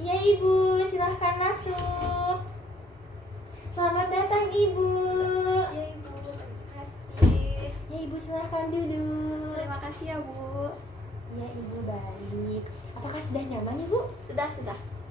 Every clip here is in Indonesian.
Iya Ibu, silahkan masuk. Selamat datang Ibu. Iya Ibu, terima kasih. Ya Ibu silahkan duduk. Terima kasih ya Bu. Iya Ibu, baik. Apakah sudah nyaman Ibu? Sudah.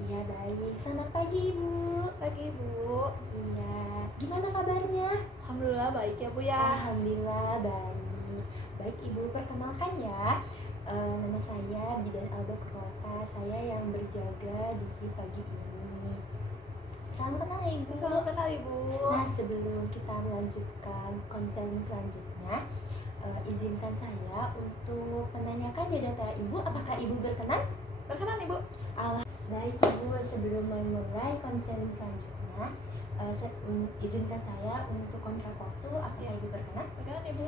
Iya baik. Selamat pagi Ibu. Pagi Bu. Iya. Gimana kabarnya? Alhamdulillah baik ya Bu ya. Alhamdulillah baik. Baik Ibu, perkenalkan ya. Nama saya Bidan Alba Kurota. Saya yang berjaga di shift pagi ini. Salam kenal ya Ibu. Salam kenal Ibu. Nah, sebelum kita melanjutkan konseling selanjutnya, izinkan saya untuk menanyakan biodata Ibu. Apakah Ibu berkenan? Berkenan Ibu. Baik Ibu, sebelum memulai konseling selanjutnya, izinkan saya untuk kontrak waktu. Apakah Ibu berkenan? Berkenan Ibu.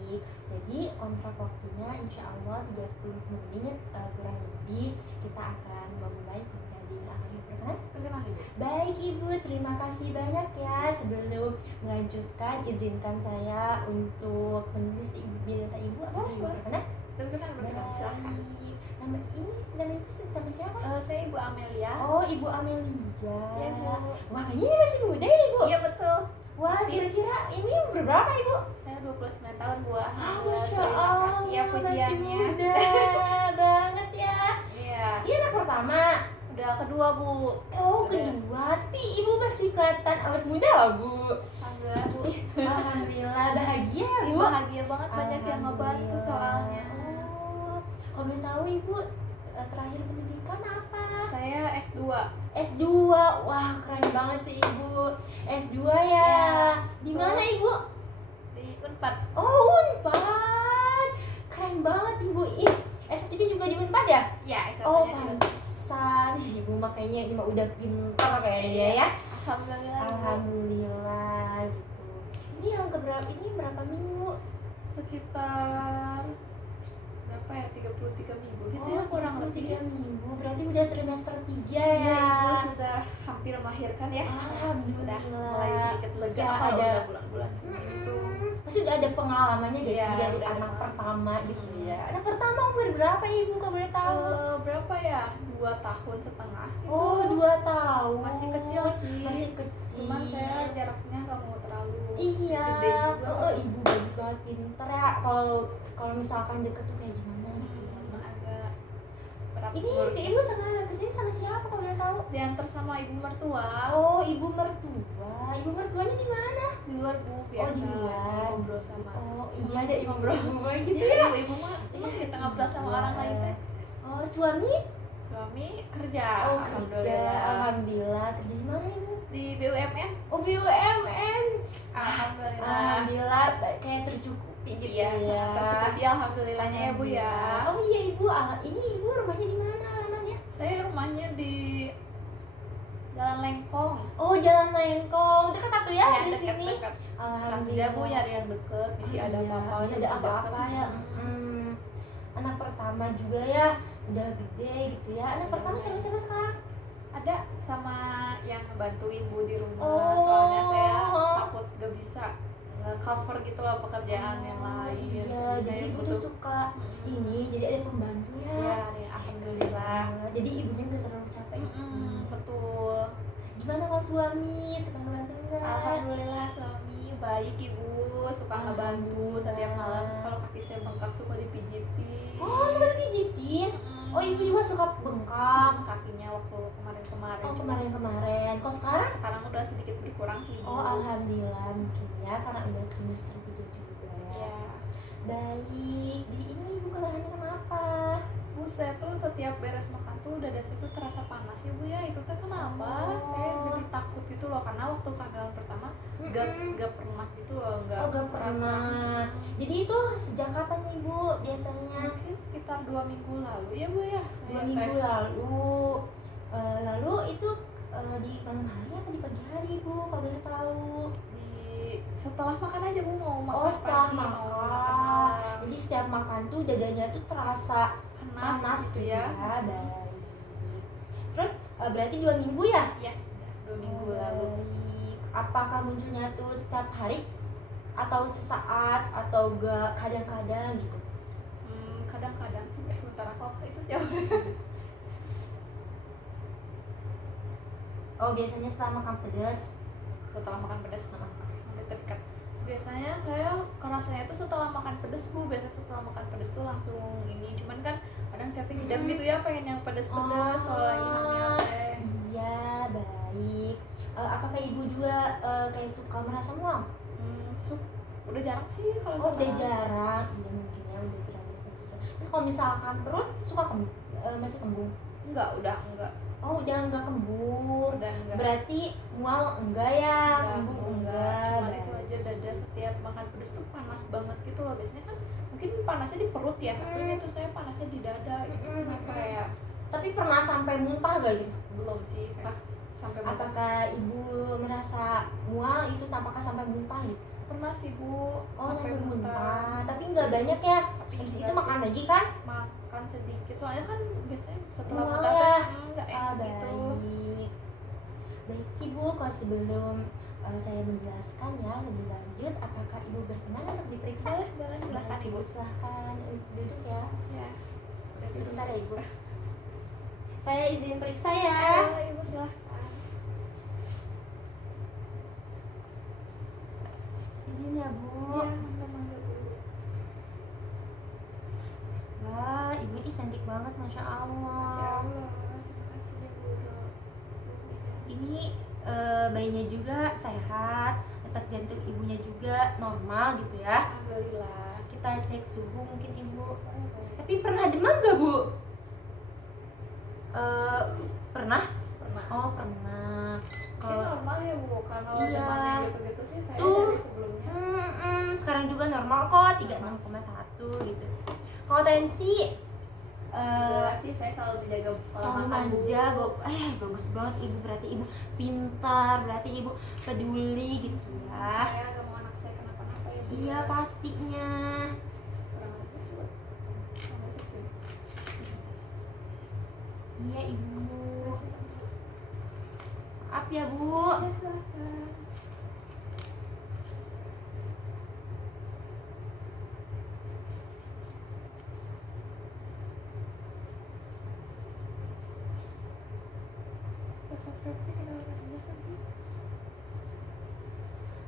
Baik, jadi kontrak waktunya insya Allah 30 menit kurang lebih kita akan memulai konseling. Akan Ibu berkenan? Berkenan Ibu. Baik Ibu, terima kasih banyak ya. Sebelum melanjutkan, izinkan saya untuk menulis biodata Ibu. Apakah Ibu berkenan? Berkenan. Silakan. Baik. Nama Ibu sama siapa? Saya Ibu Amelia. Oh, Ibu Amelia. Iya Bu. Wah, kayaknya ini masih muda ya Ibu? Iya betul. Wah, kira-kira ini umur berapa Ibu? Saya 29 tahun Bu. Masya Terima Allah, kasih ya masih pujiannya. muda banget ya. Iya. Ini anak pertama. Udah kedua Bu. Oh, Udah. kedua. Tapi Ibu masih kelihatan awet muda Bu. Alhamdulillah Bu. Alhamdulillah, bahagia ya Bu. Bahagia banget, banyak yang ngebantu soalnya. Oh, kalau boleh tahu Ibu terakhir pendidikan apa? Saya S2. S2. Wah, keren banget sih Ibu. S2 ya. Di mana Ibu? Di Unpad. Oh, Unpad. Keren banget Ibu. Ih, S3 juga di Unpad ya? Ya, S1-nya Oh, di Unpad. pantesan. Ibu makanya ini mah udah pintar kayaknya ya. Alhamdulillah. Bu. Alhamdulillah gitu. Ini yang keberapa ini berapa minggu? Sekitar berapa ya? 33 minggu gitu ya, kurang lebih. 3 minggu. Berarti udah trimester 3 Iya, ya. Ibu sudah hampir melahirkan ya. Alhamdulillah. Sudah mulai sedikit lega Ya, kalau ada udah bulan-bulan segitu. Pasti udah ada pengalamannya gak Iya, sih dari udah ada anak pengalaman. pertama gitu ya. Anak pertama umur berapa Ibu kalau boleh tahu? Berapa ya? 2 tahun setengah gitu. Oh, 2 tahun. Masih kecil sih. Masih kecil. Cuman saya jaraknya nggak mau terlalu Iya. gede juga. Oh, Ibu bagus banget, pinter ya. Kalau misalkan deket tuh kayak gimana gitu ya. Agak berat Ini ngurusnya. Ibu kesini sama siapa kalau boleh tahu? Diantar sama ibu mertua. Oh, Ibu mertua. Ibu mertuanya di mana? Di luar Bu, biasa di luar. ngobrol sama. Oh, sama iya ada ibu ngobrol. mertua gitu Iya, ya. ibu mah emang kita ngobrol sama orang lain teh. Oh, suami? Suami kerja. Oh, kerja. Alhamdulillah. Kerja di mana Ibu? Di BUMN. Oh, BUMN. Alhamdulillah. Alhamdulillah, kayak tercukupi gitu Iya, ya. sangat tercukupi alhamdulillahnya ya Bu ya. Oh iya Ibu, ini Ibu rumahnya di mana alamatnya? Saya rumahnya di Jalan Lengkong. Oh, Jalan Lengkong. Dekat atuh ya, di dekat, sini. dekat. Alhamdulillah. Bu nyari yang deket, bisa ada Iya, apa-apa. bisa ada apa-apa ya. Anak pertama juga ya, udah gede gitu ya. Anak pertama sama siapa sekarang? Ada sama yang ngebantuin Bu di rumah. Oh. Soalnya saya takut gak bisa nge-cover gitu loh pekerjaan yang lain. Iya, jadi Ibu tuh suka ini, jadi ada pembantu ya. Iya, alhamdulillah. Jadi ibunya nggak terlalu capek sih. Betul. Gimana kalau suami suka ngebantu nggak? Alhamdulillah suami baik Ibu, suka ngebantu setiap malam. Kalau kaki saya bengkak suka dipijitin. Oh, suka dipijitin. Oh, Ibu juga suka bengkak. Kakinya waktu kemarin-kemarin. Oh, kemarin-kemarin. Kok sekarang udah sedikit berkurang sih. Oh, alhamdulillah mungkin ya karena udah trimester 3 juga. Iya. Baik. Di ini Ibu kelelahannya kenapa? Bu, saya tuh setiap beres makan tuh dadanya tuh terasa panas ya Bu ya. Itu tuh kenapa? Oh. Saya jadi takut gitu loh karena waktu kehamilan pertama gak pernah gitu loh, Oh, gak pernah. Jadi itu sejak kapan ya Ibu biasanya? Mungkin sekitar 2 minggu lalu ya Bu ya. 2 minggu lalu. Lalu itu di malam hari apa di pagi hari Bu kalau boleh tahu? Setelah makan aja Bu, mau makan Oh, setelah pagi, mau makan. makan Jadi setiap makan tuh dadanya tuh terasa panas gitu gitu ya. Baik. Terus berarti 2 minggu ya? Ya sudah 2 minggu lalu. Baik. Apakah munculnya tuh setiap hari atau sesaat atau gak kadang-kadang gitu? Kadang-kadang sih sementara kok itu jauh. Oh, biasanya setelah makan pedas. Setelah makan pedas nanti terikat. Biasanya saya kerasanya tuh setelah makan pedas Bu, biasanya setelah makan pedas tuh langsung ini, cuman kan kadang saya ngidam gitu ya, pengen yang pedas-pedas kalau lagi hamil teh. Iya, baik. Apakah ibu juga kayak suka merasa mual? Sup udah jarang sih kalau Oh, udah sekarang. jarang. Iya, mungkin ya udah jarang bisa gitu. Terus kalau misalkan perut suka masih kembung? Udah enggak. Oh, udah enggak kembur. Udah enggak. Berarti mual enggak ya? Kembung enggak. Cuman itu aja, dada setiap makan pedas tuh panas banget gitu loh. Biasanya kan mungkin panasnya di perut ya, tapi ini tuh saya panasnya di dada gitu. Kenapa ya? Tapi pernah sampai muntah gak gitu? Belum sih, sampai muntah. Apakah ibu merasa mual itu apakah sampai muntah gitu? Pernah sih Bu, Oh, sampai sampai muntah. muntah. Tapi nggak banyak ya. Tapi Habis enggak itu makan sih. lagi kan? Makan sedikit, soalnya kan biasanya setelah Mual muntah ya? tuh enggak enak gitu. Baik. Baik ibu, kalau sebelum saya menjelaskan ya lebih lanjut, apakah ibu berkenan untuk diperiksa? Boleh, silahkan Baik, Ibu. Silahkan duduk ya. Ya. Sebentar ya ibu. Saya izin periksa ya. Ibu silahkan. Izin ya bu. Iya, mangga Bu. Wah, ibu ini cantik banget, masya Allah. Masya Allah, terima kasih ya Bu. Ini bayinya juga sehat, detak jantung ibunya juga normal gitu ya. Alhamdulillah. Kita cek suhu mungkin ibu. Tapi pernah demam gak bu? Pernah? Pernah. Oh pernah. Mungkin normal ya Bu, karena Iya. zamannya gitu-gitu sih saya Tuh. dari sebelumnya. Sekarang juga normal kok, 36,1 gitu. Kalau tensi Enggak sih, saya selalu dijaga pola selalu makan, Bu. manja, Bu. Bagus banget ibu, berarti ibu pintar, berarti ibu peduli gitu ya. Saya nggak mau anak saya kenapa-napa ya Bu. Iya pastinya. Kurang asik Bu. Kurang asik sih. Iya ibu. Maaf ya bu. Ya silakan. Stetoskopnya kenapa bisa Bu?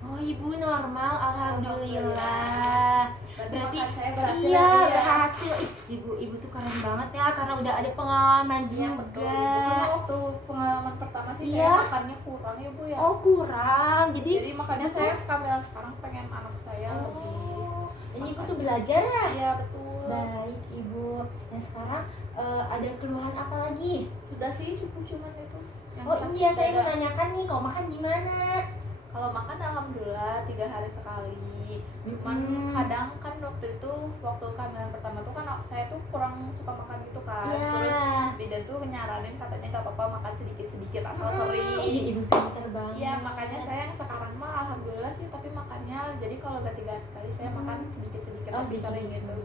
Oh ibu normal, alhamdulillah. Tadi Berarti makan saya berhasil iya ya, Bu, ya? berhasil. Ibu tuh keren banget ya karena udah ada pengalaman Iya betul. juga. Karena waktu pengalaman pertama sih Iya. saya makannya kurang ya Bu ya. Oh kurang, Jadi makanya betul. saya kehamilan sekarang pengen anak saya lebih. Oh, ini ibu tuh belajar ya. Iya betul. Baik ibu. Nah sekarang ada keluhan apa lagi? Sudah sih cuman itu. Yang Oh sakit iya saya mau dada. nanyakan nih kalau makan gimana? Kalau makan alhamdulillah 3 hari sekali. Cuman kadang kan waktu kehamilan pertama tuh kan saya tuh kurang suka makan gitu kan. Iya. Terus bidan tuh nyaranin katanya nggak apa-apa makan sedikit-sedikit asal Ih, sering. ibu pinter banget. Iya makanya saya yang sekarang mah alhamdulillah sih, tapi makannya jadi kalau gak 3 hari sekali saya makan sedikit-sedikit tapi sering gitu.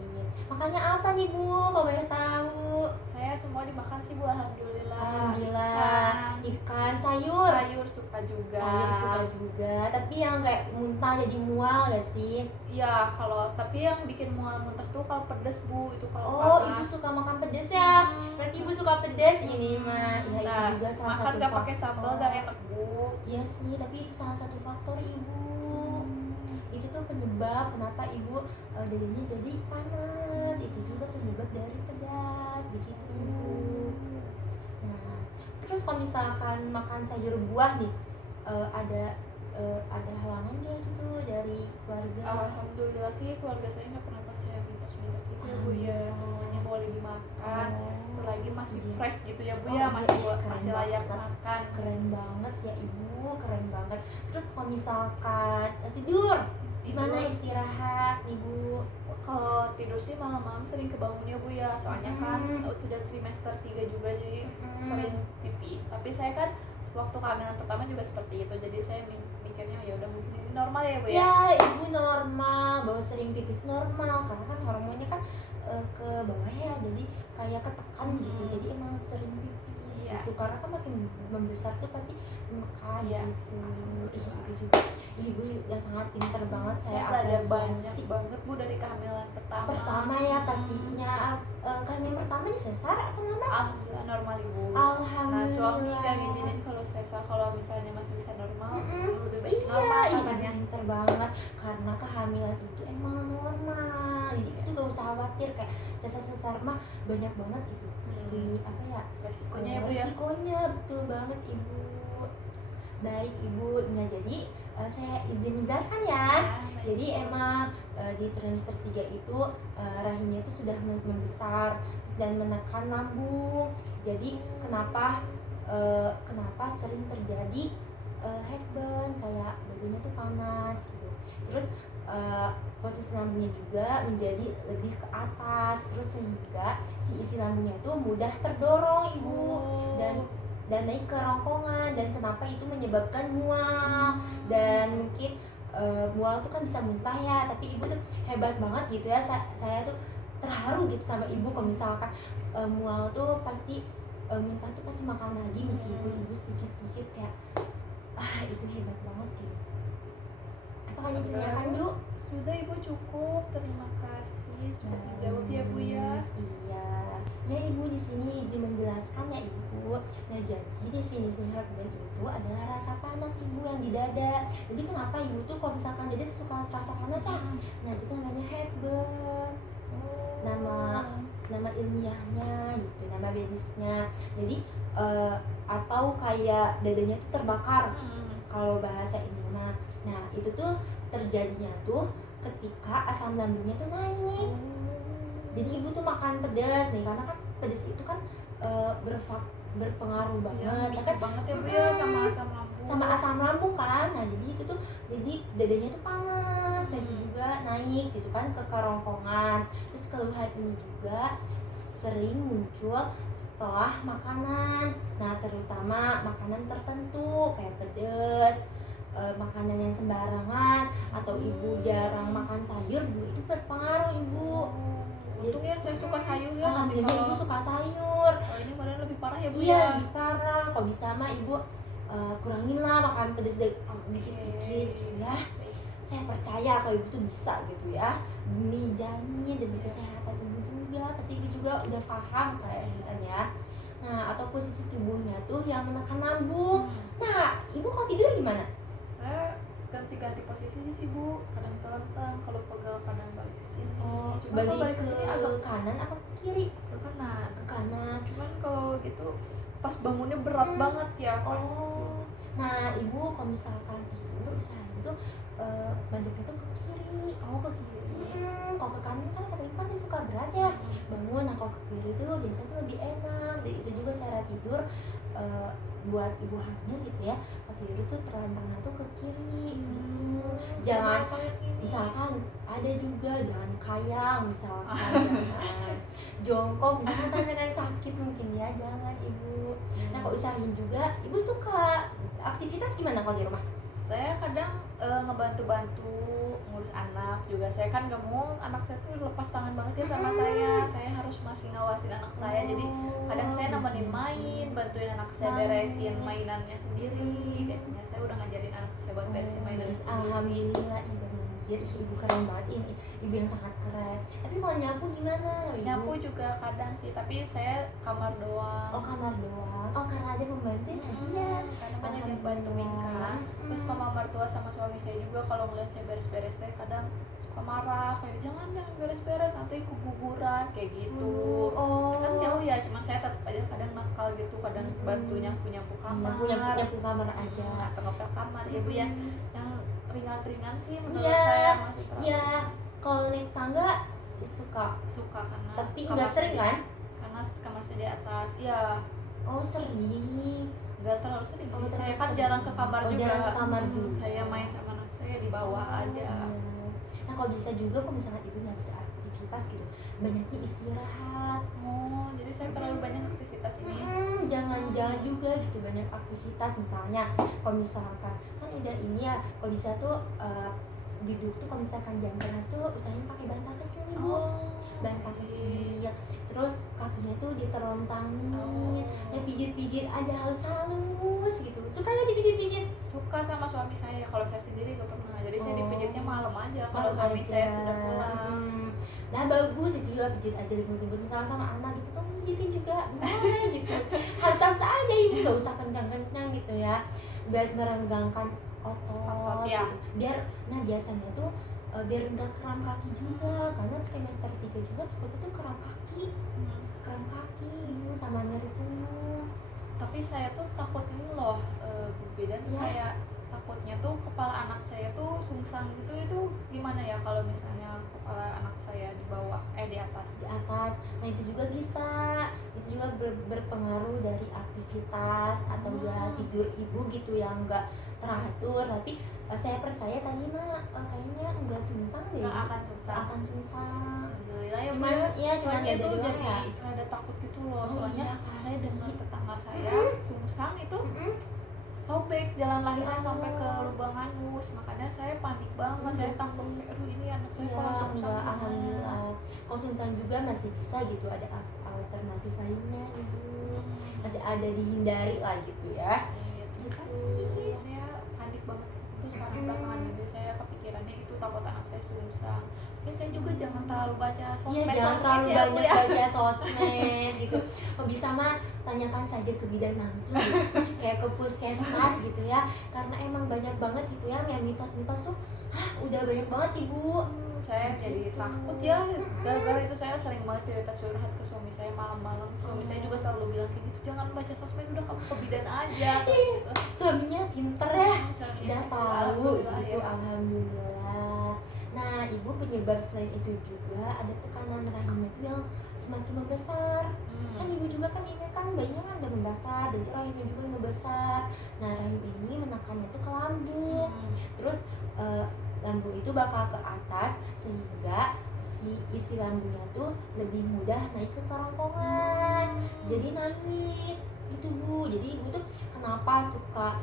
Makannya apa nih bu? Kalau boleh tahu? Saya semua dimakan sih Bu, alhamdulillah. Alhamdulillah. Ikan, sayur. Sayur suka juga. Sayur suka juga. Tapi yang kayak muntah jadi mual gak sih? Iya, tapi yang bikin mual muntah tuh kalau pedes Bu, itu kalau Oh, panas. ibu suka makan pedas ya? Berarti ibu suka pedas ini mah. Ya Nah, itu juga salah makan satu gak pakai sambal faktor. gak enak Bu. Iya sih, tapi itu salah satu faktor ibu. Itu tuh penyebab kenapa ibu dadanya jadi panas. Itu juga penyebab dari pedas begitu ibu. Nah, terus kalau misalkan makan sayur buah nih ada halangan dia gitu dari keluarga. Alhamdulillah sih keluarga saya nggak pernah percaya mitos-mitos gitu ya Bu ya. Semuanya boleh dimakan selagi masih Iya. fresh gitu ya Bu Oh, ya, iya, masih keren masih layak banget. makan. Keren banget ya ibu, keren banget. Terus kalau misalkan tidur gimana istirahat ibu? Kalau tidur sih malam-malam sering kebangun ya Bu ya, soalnya kan sudah trimester 3 juga jadi sering pipis. Tapi saya kan waktu kehamilan pertama juga seperti itu, jadi saya mikirnya ya udah mungkin ini normal ya Bu ya. Ya ibu normal, bahwa sering pipis normal karena kan hormonnya kan ke bawah ya, jadi kayak ketekan gitu, jadi emang sering pipis gitu, karena kan makin membesar tuh pasti menekan gitu. Ibu yang sangat pintar banget, saya belajar apresiasi banget Bu dari kehamilan pertama ya pastinya. Kehamilan pertama di sesar atau normal? Alhamdulillah normal Ibu. Alhamdulillah. Nah suami gak ngizinin kalau sesar, kalau misalnya masih bisa normal lebih baik normal katanya. Pintar banget, karena kehamilan itu emang normal, jadi itu gak usah khawatir kayak sesar mah banyak banget gitu si apa ya resikonya ya Bu ya. Resikonya betul banget Ibu. Baik Ibu, nah jadi saya izin menjelaskan ya. Jadi emang di trimester 3 itu rahimnya itu sudah membesar terus dan menekan lambung. Jadi kenapa sering terjadi headburn, kayak badannya tuh panas gitu. Terus posisi lambungnya juga menjadi lebih ke atas, terus sehingga si isi lambungnya tuh mudah terdorong Ibu dan naik ke rongkongan, dan kenapa itu menyebabkan mual. Dan mungkin mual tuh kan bisa muntah ya, tapi Ibu tuh hebat banget gitu ya. Saya tuh terharu gitu sama Ibu kalau misalkan mual tuh pasti muntah tuh pasti makan lagi meskipun Ibu sedikit-sedikit, kayak itu hebat banget gitu. Apa kalian tanyakan Bu? Sudah Ibu, cukup, terima kasih sudah menjawab ya Bu ya. Iya. Nah Ibu di sini izin menjelaskan ya Ibu. Nah jadi definisi heartburn itu adalah rasa panas Ibu yang di dada. Jadi kenapa Ibu tuh kalau misalkan jadi suka rasa panas ya? Nah itu namanya heartburn. Nama ilmiahnya gitu, nama medisnya. Jadi atau kayak dadanya tuh terbakar kalau bahasa ini mah. Nah itu tuh terjadinya tuh ketika asam lambungnya tuh naik. Jadi Ibu tuh makan pedas nih, karena kan pedas itu kan berpengaruh banget ya, banget ya Bu ya sama asam lambung kan. Nah jadi itu tuh jadi dadanya tuh panas, dan juga naik gitu kan ke kerongkongan. Terus keluhan ini juga sering muncul setelah makanan, nah terutama makanan tertentu kayak pedas, makanan yang sembarangan, atau Ibu jarang makan sayur juga itu berpengaruh Ibu. Untungnya saya suka sayur ya. Alhamdulillah Ibu suka sayur. Kalau ini badan lebih parah ya Bu Iya, ya. lebih parah. Kalau bisa mah Ibu kurangin lah makan pedas dikit-dikit gitu ya. Saya percaya kalau Ibu tuh bisa gitu ya. Demi janin, demi kesehatan Ibu juga, pasti Ibu juga udah paham kayaknya. Nah, atau posisi tubuhnya tuh yang menekan lambung. Nah, Ibu kalau tidur gimana? Saya ganti-ganti posisi sih Bu, kadang telentang, kalau pegal kadang balik ke sini. Cuma kalau balik ke sini agak ke kanan apa ke kiri? Ke kanan. Ke kanan. Cuman kalau gitu pas bangunnya berat banget ya. Nah Ibu kalau misalkan tidur misalnya itu badannya tuh ke kiri. Ke kiri. Kalau ke kanan kan kata Ibu kan dia suka berat ya bangun. Nah kalau ke kiri tuh biasanya tuh lebih enak. Jadi itu juga cara tidur buat ibu hamil gitu ya. Kalau tidur tuh terlentangnya tuh ke kiri. Jangan misalkan ada juga jangan kayang misalkan, jangan jongkok misalkan kan sakit mungkin ya, jangan Ibu. Nah kalau usahain juga, Ibu suka aktivitas gimana kalau di rumah? Saya kadang ngebantu-bantu ngurus anak juga. Saya kan gak mau anak saya tuh lepas tangan banget ya sama saya harus masih ngawasin anak saya. Jadi kadang saya nemenin main, bantuin anak saya beresin mainannya sendiri. Biasanya saya udah ngajarin anak saya buat beresin mainannya sendiri. Alhamdulillah Ibu keren banget, ini Ibu yang sangat keren. Tapi kalau nyapu gimana? Nyapu juga kadang sih, tapi saya kamar doang. Oh kamar doang. Oh karena ada pembantu ya? Karena banyak yang bantuin kan. Terus mama mertua sama suami saya juga kalau ngeliat saya beres-beres teh kadang suka marah, kayak jangan beres-beres nanti keguguran kayak gitu. Kan jauh ya, cuman saya tetap aja kadang nakal gitu, kadang bantu nyapu kamar. Nyapu kamar aja. Atau ngepel kamar ya Bu ya. Yang ringan-ringan sih menurut saya masih terlalu. Iya, kalau naik tangga suka karena tapi nggak sering kan? Karena kamar saya di atas ya. Oh sering. Nggak terlalu sering sih. Saya kan jarang ke kamar juga. Jarang ke kamar juga. Saya main sama anak saya di bawah aja. Nah kalau bisa juga kalau misalnya Ibu nggak bisa aktivitas gitu, banyaknya istirahat. Jadi saya terlalu banyak aktivitas ini. Jangan juga gitu banyak aktivitas. Misalnya kalau misalkan kan udah ini ya, kalau bisa tuh duduk tuh kalau misalkan jam keras tuh usahain pakai bantal kecil nih Bu. ban kecil, terus kakinya tuh diterontangin, ya pijit-pijit aja halus-halus gitu. Suka nggak dipijit-pijit? Suka sama suami saya, kalau saya sendiri gak pernah, jadi saya Oh. dipijitnya malam aja kalau Malam suami aja. saya sudah pulang. Nah bagus itu juga, pijit aja ribut-ribut misalnya sama anak gitu, kamu pijitin juga boleh gitu. Halus-halus aja ibu, nggak usah kencang-kencang gitu ya, biar merenggangkan otot ya. gitu. Biar nah biasanya tuh biar nggak kram kaki juga, karena trimester 3 juga takutnya tuh kram kaki sama nyeri punggung. Tapi saya tuh takut ini loh, beda nih, Ya. kayak takutnya tuh kepala anak saya tuh sungsang gitu. Itu gimana ya kalau misalnya kepala anak saya di bawah, di atas? Di atas. Nah itu juga bisa, itu juga berpengaruh dari aktivitas atau ya tidur ibu gitu yang enggak teratur. Tapi saya percaya tadi mah kayaknya enggak sungsang deh. Nggak akan sungsang. Akan sungsang. Alhamdulillah ya, Cuman ya cuman soalnya ada itu dua jadi ya. rada takut gitu loh. Oh, Soalnya iya, saya pasti. dengar tetangga saya sungsang itu sobek jalan lahirnya sampai ke lubang anus, makanya saya panik banget. Saya takut, aduh ini anak saya kalau Ya, sungsang enggak, gimana? alhamdulillah. Kalau sungsang juga masih bisa gitu, ada alternatif lainnya ibu. Masih ada dihindari lah gitu ya. Terima kasih. Saya panik banget itu sekarang belakangan ini, saya kepikirannya itu takut anak saya sungsang. Mungkin saya juga jangan terlalu baca Iya, sosmed, jangan terlalu ya, Bu, banyak ya. baca sosmed gitu. Kalau bisa mah tanyakan saja ke bidan langsung gitu. Kayak ke puskesmas gitu ya. Karena emang banyak banget gitu ya yang mitos-mitos tuh. Udah banyak banget ibu. Saya jadi takut ya, gara-gara itu saya sering banget cerita curhat ke suami saya malam-malam. Suami saya juga selalu bilang kayak gitu, jangan baca sosmed, udah kamu ke bidan aja gitu. Suaminya pinter ya. Suaminya Udah gitu, tahu alhamdulillah gitu, ya. alhamdulillah. Nah ibu, penyebab selain itu juga ada tekanan rahimnya tuh yang semakin membesar. Kan ibu juga kan ini kan bayinya kan udah membesar dan itu rahimnya juga membesar. Nah rahim ini menekannya tuh ke lambung. Terus lambung itu bakal ke atas sehingga si isi lambungnya tuh lebih mudah naik ke kerongkongan. Jadi naik gitu bu. Jadi ibu tuh kenapa suka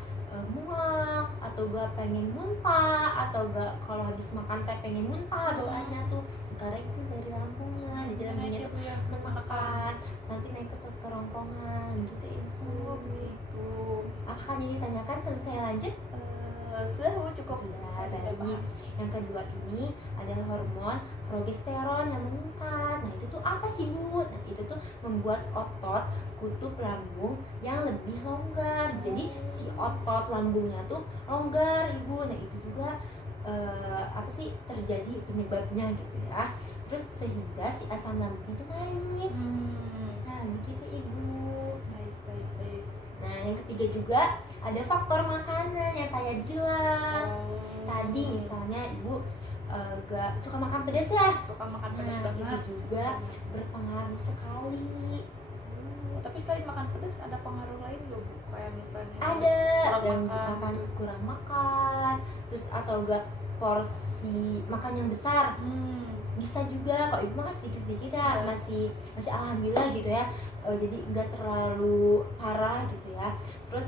mual atau gak pengen muntah atau gak kalau habis makan teh pengen muntah bawaannya tuh, karena itu dari lambungnya. Jadi lambungnya tuh menekan terus nanti naik ke kerongkongan gitu ibu. Oh begitu. Akan ini tanyakan sebelum saya lanjut. Sudah Bu, cukup. Sudah, Saya baik. Yang kedua ini adalah hormon progesteron yang meningkat. Nah itu tuh apa sih bu? Nah itu tuh membuat otot kutub lambung yang lebih longgar. Jadi si otot lambungnya tuh longgar ibu. Nah itu juga apa sih terjadi penyebabnya gitu ya. Terus sehingga si asam lambungnya tuh naik. Nah begitu ibu. Baik. Nah yang ketiga juga ada faktor makanan yang saya bilang tadi, misalnya ibu gak suka makan pedas ya. Suka makan pedas Nah banget. itu juga berpengaruh sekali. Tapi selain makan pedas ada pengaruh lain gak Bu? Kayak misalnya Ada kurang yang makan gitu. kurang makan, terus atau gak porsi makan yang besar. Bisa juga kalau ibu makan sedikit-sedikit ya, masih alhamdulillah gitu ya. Jadi nggak terlalu parah gitu ya. Terus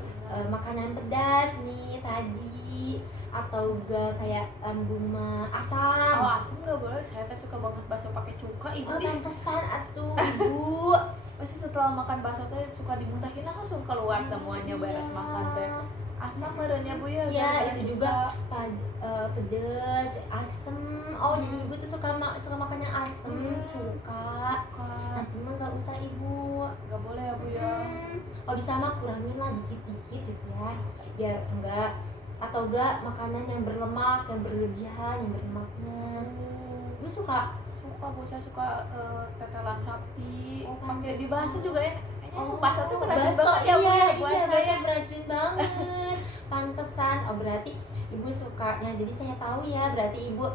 makanan pedas nih tadi, atau enggak kayak lambung asam. Oh asam nggak boleh, saya tuh suka banget bakso pakai cuka ibu. Oh pantesan atuh ibu. Pasti setelah makan bakso tuh suka dimuntahin langsung keluar semuanya beres makan teh. Asam merenya Bu ya. Iya gara-gara itu juga pedes, asem. Oh jadi ibu tuh suka makan yang asem, cuka. Nanti mah nggak usah ibu. Nggak boleh ya Bu ya. Kalau bisa mah kurangin lah dikit-dikit gitu ya, biar enggak. Atau enggak makanan yang berlemak, yang berlebihan, yang berlemaknya. Ibu suka Bu, saya suka tetelan sapi. Oh, Pakai di pantesan. bakso juga enak. Oh, Bakso tuh beracun bakso, banget ya Bu ya buat iya, saya. bakso beracun banget. Pantesan. Oh berarti ibu sukanya. Jadi saya tahu ya, berarti ibu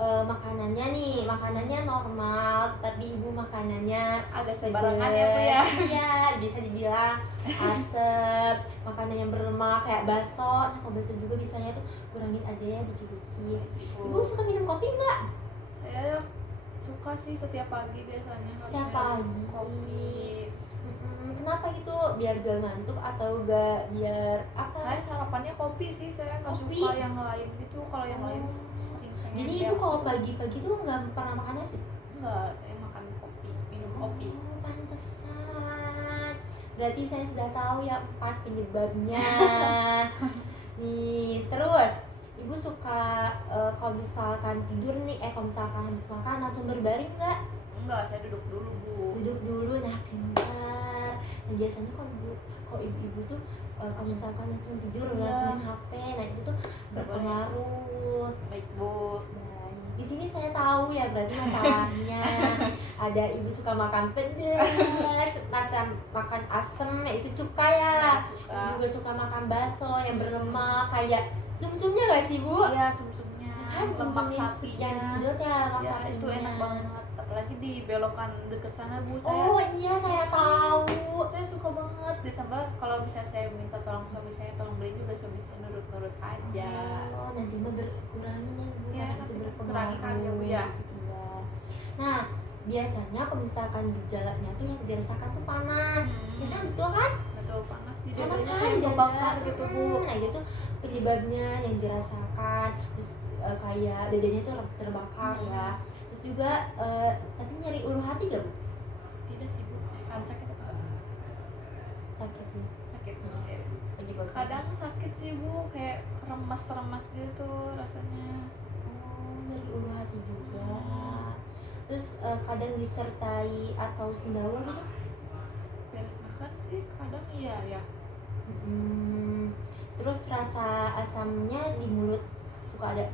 makanannya normal, tapi ibu makanannya Agak sembarangan ya Bu ya. Iya, bisa dibilang asam. Makanan yang berlemak kayak bakso. Nah kalau bakso juga bisanya tuh kurangin aja ya dikit-dikit. Ibu suka minum kopi nggak? Saya suka sih setiap pagi biasanya harus Setiap minum pagi. kopi. Kenapa gitu? Biar gak ngantuk atau gak biar apa? Saya sarapannya kopi sih, saya nggak Kopi? suka yang lain gitu. Kalau yang lain sering pengen Jadi yang ibu kalau pagi-pagi tuh nggak pernah makan nasi? enggak, saya makan kopi. Oh, pantesan. Berarti saya sudah tahu ya 4 penyebabnya. Nih, terus ibu suka kalau misalkan tidur nih, kalau misalkan habis makan langsung berbaring nggak? Enggak, saya duduk dulu bu. Duduk dulu, nah pintar. Nah biasanya kalau ibu-ibu tuh kalau misalkan langsung tidur langsung main HP, nah itu tuh berpengaruh. Baik bu. Di sini saya tahu ya berarti masalahnya ada ibu suka makan pedas, makan asem, itu cuka ya. Ibu juga suka makan bakso yang berlemak kayak sumsumnya nggak sih bu? Iya, sumsumnya, lemak sapinya yang sedot ya, lemak ya, sapinya. itu enak banget, apalagi di belokan deket sana bu. Oh iya, saya tahu. Saya suka banget, ditambah kalau bisa saya minta tolong suami saya tolong beli juga, suami saya nurut-nurut aja. Oh, nanti mah berkurangin ya bu, Ya, itu nanti berpengaruh. kurangi aja bu ya. Iya. Nah biasanya kalau misalkan gejalanya tuh yang dirasakan tuh panas, ya kan, betul kan? Betul, panas di Panas dadanya kan, kayak dada. kebakar gitu bu. Nah itu tuh penyebabnya yang dirasakan, terus kayak dadanya tuh terbakar ya. Terus juga tapi nyeri ulu hati gak bu? Tidak sih bu, harus sakit apa? Sakit sih. Sakit. Kadang Kadang sakit sih bu, kayak remas-remas gitu rasanya. nyeri ulu hati juga. Terus kadang disertai atau sendawa gitu. Beres makan sih kadang iya ya. Terus rasa asamnya di mulut suka ada.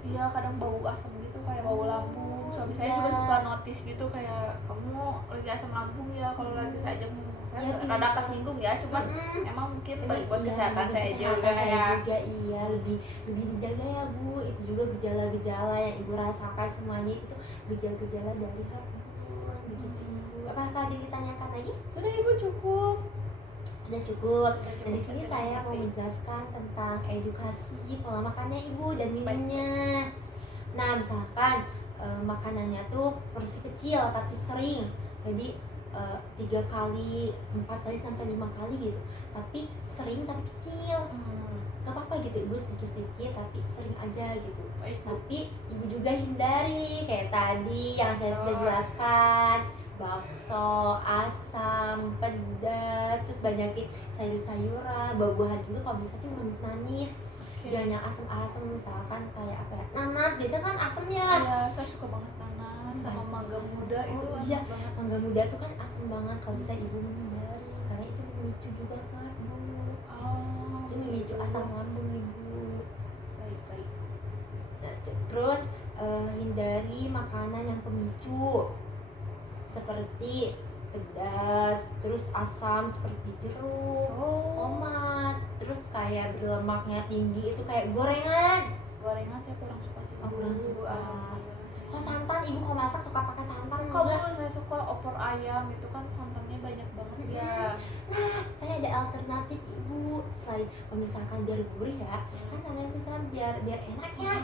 Iya, kadang bau asam gitu kayak bau lambung. Suami saya Iya. juga suka notice gitu, kayak kamu lagi asam lambung ya kalau lagi saya ngomong. Saya Ya, rada kesinggung ya, cuman emang mungkin baik buat kesehatan saya juga ya. Iya, lebih dijaga ya bu. Itu juga gejala-gejala yang ibu rasakan semuanya itu tuh gejala-gejala dari hormon begitu ibu. Apakah ditanyakan lagi? Sudah ibu, cukup. Sudah cukup. Sudah Dan di cukup, sini saya saya sudah mau mengerti. menjelaskan tentang edukasi pola makannya ibu dan minumnya. Nah misalkan makanannya tuh porsi kecil tapi sering, jadi 3 kali, 4 kali sampai 5 kali gitu. Tapi sering tapi kecil. Gak apa-apa gitu ibu, sedikit-sedikit tapi sering aja gitu. Baik bu. Tapi ibu juga hindari kayak tadi yang saya sudah jelaskan, bakso, asam, pedas, terus banyakin sayur-sayuran, buah-buahan juga kalau bisa tuh manis-manis. Jangan yang asam-asam, misalkan kayak apa ya, nanas, biasanya kan asamnya. Iya, saya suka banget nanas sama mangga muda itu Oh, enak iya. banget. Mangga muda tuh kan asam banget, kalau bisa ibu menghindari karena itu memicu juga kan bu. Oh, Itu memicu asam lambung ibu. baik. Nah, terus hindari makanan yang pemicu seperti pedas, terus asam seperti jeruk, tomat, terus kayak berlemaknya tinggi itu kayak gorengan. Gorengan saya kurang suka sih. Oh, kurang Bu. suka. Alhamdulillah. Kalau santan ibu kalau masak suka pakai santan Suka bu, enggak? saya suka opor ayam itu kan santannya banyak banget ya. Nah, saya ada alternatif ibu. Selain kalau misalkan biar gurih ya, kan santan bisa biar enak ya.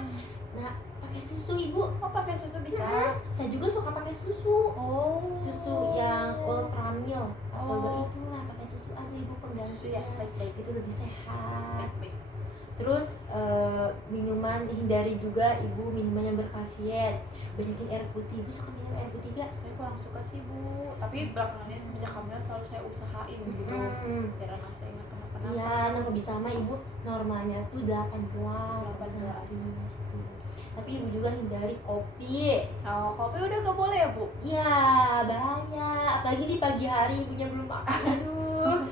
Nah, pakai susu ibu. Oh, pakai susu bisa? Saya juga suka pakai susu. Oh, Susu yang ultra milk atau Oh. itu lah, pakai susu aja ibu penggantinya. Susu ya, baik. Itu lebih sehat. Baik. Terus minuman, hindari juga ibu minuman yang berkafein. Banyakin air putih. Ibu suka minum air putih gak? Saya kurang suka sih bu, tapi belakangannya semenjak hamil selalu saya usahain gitu biar anak saya nggak kenapa-napa. Iya, nah kalau bisa mah ibu normalnya tuh 8 gelas 8 gelas. sehari gitu. Tapi ibu juga hindari kopi. Oh, kopi udah nggak boleh ya bu? Iya, bahaya. Apalagi di pagi hari ibunya belum makan. Aduh,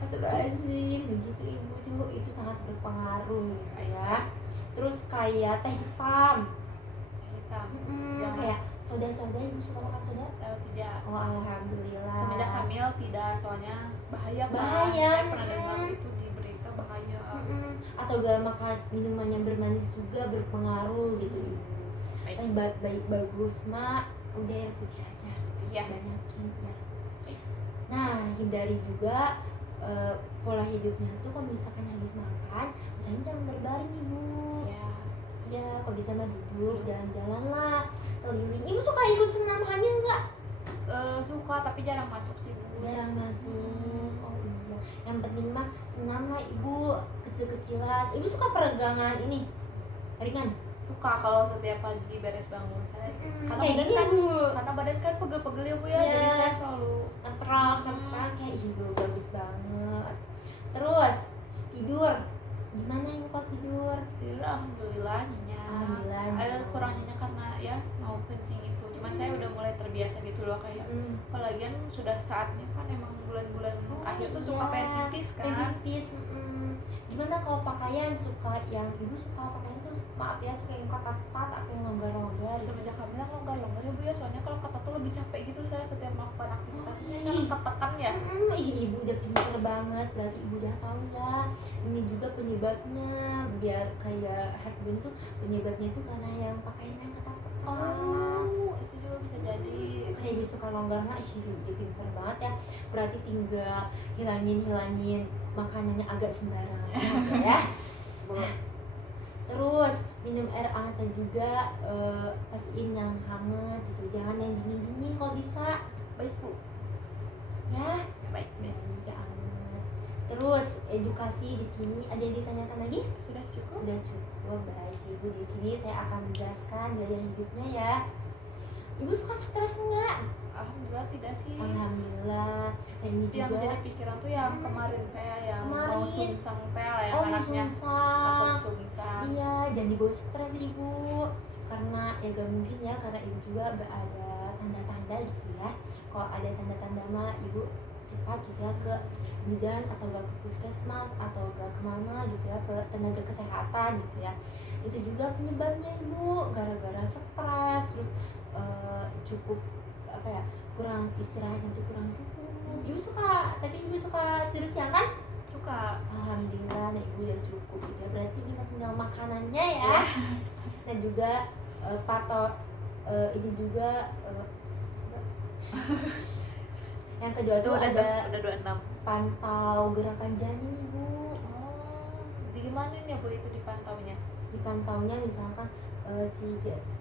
astagfirullahaladzim. Begitu ibu tuh, itu sangat berpengaruh ya. Terus kayak teh hitam. Hitam. Jangan. Kayak soda-soda, ibu suka makan soda? Tidak. Oh alhamdulillah. Semenjak hamil tidak, soalnya bahaya kan. Bahaya. Saya pernah dengar itu di berita bahaya. Atau gak makan minuman yang bermanis juga berpengaruh gitu. Baik. Yang baik bagus mah udah air putih aja. Iya. Banyakin ya. Baik. Nah hindari juga pola hidupnya tuh kalau misalkan habis makan, misalnya jangan berbaring ibu. Ya. Ya kalau bisa mah duduk, jalan-jalan lah, keliling. Ibu suka ibu senam hamil nggak? Suka tapi jarang masuk sih bu. Jarang masuk. Oh iya. Yang penting mah senam lah ibu, kecil-kecilan. Ibu suka peregangan ini ringan? Suka kalau setiap pagi beres bangun saya. Karena kayak badan gini kan, Bu. karena badan kan pegel-pegel ya Bu ya, Iya. jadi saya selalu Ngetrak kayak ibu bagus banget. Terus tidur gimana ibu kalau tidur? tidur alhamdulillah nyenyak. Alhamdulillah. Kurang nyenyak karena ya mau kencing itu. Cuman saya udah mulai terbiasa gitu loh kayak apalagi kan sudah saatnya kan emang bulan-bulan akhir tuh suka pengen pipis kan. Pipis. Gimana kalau pakaian, suka yang ibu suka pakaian tuh maaf ya suka yang ketat-ketat atau yang longgar-longgar? Semenjak kehamilan longgar-longgar ya Bu ya, soalnya kalau ketat tuh lebih capek gitu saya setiap melakukan aktivitasnya kan ketekan ya. Ih, ibu udah pinter banget, berarti ibu udah tahu ya ini juga penyebabnya, biar kayak heartburn tuh penyebabnya tuh karena yang pakaian yang ketat-ketat. Oh, itu juga bisa jadi. Karena ibu suka longgar mah, ih ibu pinter banget ya, berarti tinggal hilangin makanannya agak sembarangan ya. Terus minum air hangat juga, pastiin yang hangat gitu, jangan yang dingin kalau bisa. Baik Bu. Ya, Baik. ya hangat. Terus edukasi di sini ada yang ditanyakan lagi? Sudah cukup? Sudah cukup. Baik ibu, di sini saya akan menjelaskan gaya hidupnya ya. Ibu suka stres enggak? Alhamdulillah tidak sih. Alhamdulillah. Dan ini Yang juga jadi pikiran tuh yang kemarin teh yang mau sungsang teh yang anaknya takut sungsang. Iya, jangan dibawa stres ibu, karena ya gak mungkin ya, karena ibu juga gak ada tanda-tanda gitu ya. Kalau ada tanda-tanda mah ibu cepat gitu ya ke bidan atau gak ke puskesmas atau gak kemana gitu ya, ke tenaga kesehatan gitu ya. Itu juga penyebabnya ibu gara-gara stres, terus cukup apa ya, kurang istirahatnya tuh kurang cukup. Ibu suka, tadi ibu suka tidur siang kan? Suka. Alhamdulillah, nah ibu udah cukup gitu ya. Berarti ini tinggal makanannya ya. Dan juga ini juga yang kedua tuh ada udah 26. pantau gerakan janin ibu. Oh, di gimana nih ya Bu itu dipantaunya? Dipantaunya misalkan si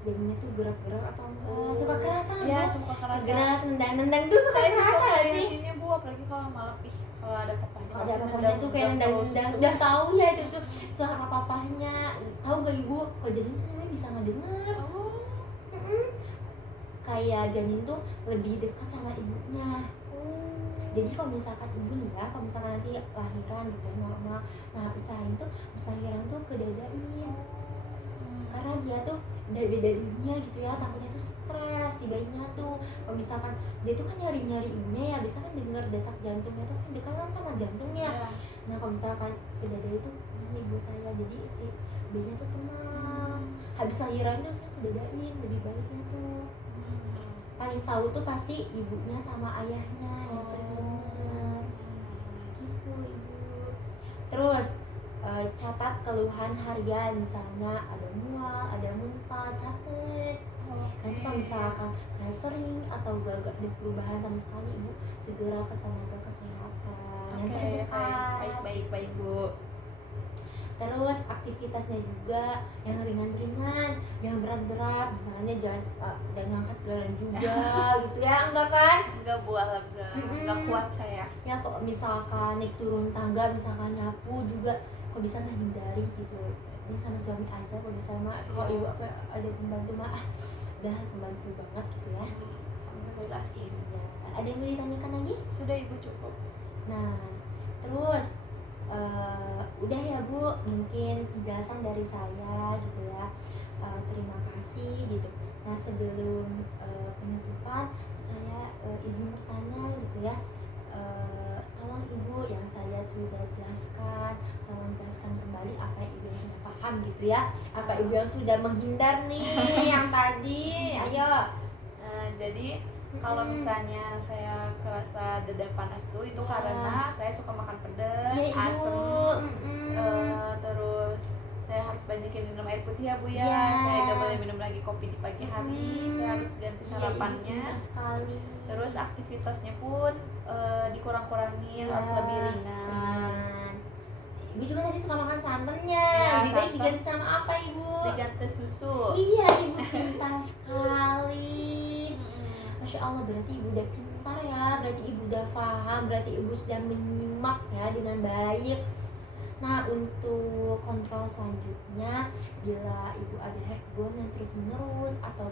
janinnya tuh gerak-gerak atau enggak, suka kerasa nggak? Iya, Bu? suka kerasa. Gerak nendang-nendang tuh suka Saya kerasa suka nggak sih? liatinnya Bu, apalagi kalau malam kalau ada papanya. Kalau ada papahnya tuh kayak nendang-nendang, udah tahu ya itu tuh suara papahnya. Tahu gak ibu, kalau janin tuh namanya bisa ngedenger. Oh. Kayak janin tuh lebih dekat sama ibunya. Jadi kalau misalkan ibu nih ya, kalau misalkan nanti lahiran gitu normal, nah usahain tuh pas lahiran tuh kedadain, karena dia tuh beda dunia gitu ya, takutnya tuh stres si bayinya tuh. Kalau misalkan dia tuh kan nyari ibunya ya, biasa kan denger detak jantungnya tuh kan dekat kan sama jantungnya. Nah kalau misalkan kedada itu ini ibu saya, jadi si bayinya tuh tenang. Habis lahiran tuh saya kedadain, lebih baiknya tuh paling tahu tuh pasti ibunya sama ayahnya yang sebenarnya gitu ibu. Terus catat keluhan harian, misalnya ada mual, ada muntah, catat. Nanti kalau misalkan kayak sering atau gak ada perubahan sama sekali, ibu segera ke tenaga kesehatan yang terdekat. Baik Bu. Terus aktivitasnya juga yang ringan-ringan, yang berat-berat, misalnya jangan ngangkat garan juga gitu ya, enggak kan? Enggak Bu, alhamdulillah. Enggak kuat saya. Ya kok misalkan naik turun tangga, misalkan nyapu juga, kok bisa menghindari gitu. Ini sama suami aja, kok bisa mah kalau ibu apa ada pembantu mah udah pembantu banget gitu ya. Alhamdulillah sih. Ya, ada yang mau ditanyakan lagi? Sudah Ibu cukup. Nah, terus udah ya Bu, mungkin penjelasan dari saya gitu ya. Terima kasih gitu. Nah sebelum penutupan, saya izin bertanya gitu ya. Tolong Ibu, yang saya sudah jelaskan, tolong jelaskan kembali apa yang Ibu yang sudah paham gitu ya. Apa Ibu yang sudah menghindar nih yang tadi, ayo. Jadi kalau misalnya saya kerasa dada panas tuh itu karena saya suka makan pedas, Ya, asam, terus saya harus banyakin minum air putih ya Bu ya. Ya. Saya nggak boleh minum lagi kopi di pagi hari. Saya harus ganti sarapannya. Ya, sekali. Terus aktivitasnya pun dikurang-kurangin, Ya, harus lebih ringan. Ibu juga tadi suka makan santannya. Ya, Lebih baik santan. diganti sama apa Ibu? Diganti susu. Iya, Ibu pintar sekali. Masya Allah, berarti Ibu udah pintar ya. Berarti Ibu udah paham. Berarti Ibu sudah menyimak ya dengan baik. Nah, untuk kontrol selanjutnya, bila ibu ada heartburn yang terus menerus atau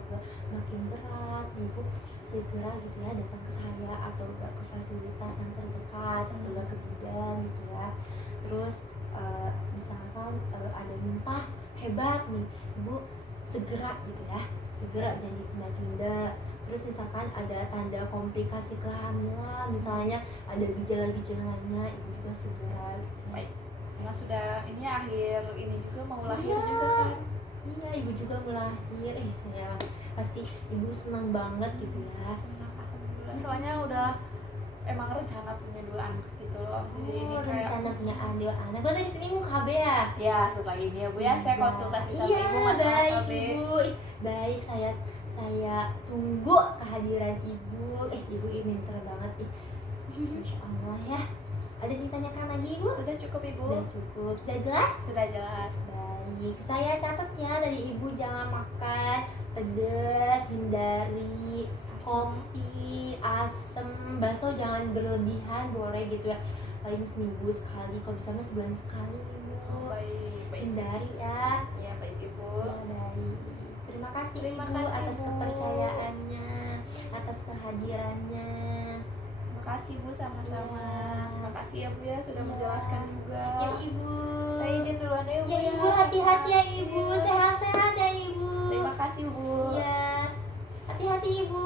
makin berat, ibu segera gitu ya datang ke saya atau ke fasilitas yang terdekat atau ke bidan gitu ya. Terus misalkan ada muntah hebat nih, ibu segera gitu ya, segera jadi tunda-tunda. Terus misalkan ada tanda komplikasi kehamilan, misalnya ada gejala-gejalanya, ibu juga segera gitu ya. Baik, karena sudah ini akhir ini juga mau lahir Iya. juga kan. Iya, ibu juga melahir. Saya pasti ibu senang banget gitu ya. Senang, alhamdulillah. Soalnya udah emang rencana punya 2 anak gitu loh. Jadi ini kayak rencana punya anak. Berarti di sini ibu KB ya? ya setelah ini ya Bu ya, saya konsultasi sama Iya, Ibu masalah baik KB. ibu. Baik, saya tunggu kehadiran ibu. Ibu ini pintar banget. Masya Allah ya. Ada yang ditanyakan lagi ibu? Sudah cukup Ibu? Sudah cukup. Sudah jelas? Sudah jelas. Baik, saya catat ya dari ibu, jangan makan pedas, hindari kopi, asem, bakso jangan berlebihan, boleh gitu ya. Paling seminggu sekali, kalau bisa mah sebulan sekali ibu. Baik, baik. Hindari ya. Ya baik Ibu. Ya, baik. Terima kasih Terima ibu kasih, atas Bu. kepercayaannya, atas kehadirannya. Terima kasih Bu, sama-sama. Ya. Terima kasih ya Bu ya sudah Ya. menjelaskan juga. Ya ibu. Saya izin duluan ya Bu. Ya ibu, hati-hati ya ibu, sehat-sehat ya ibu. Terima kasih Bu. Ya, hati-hati ibu.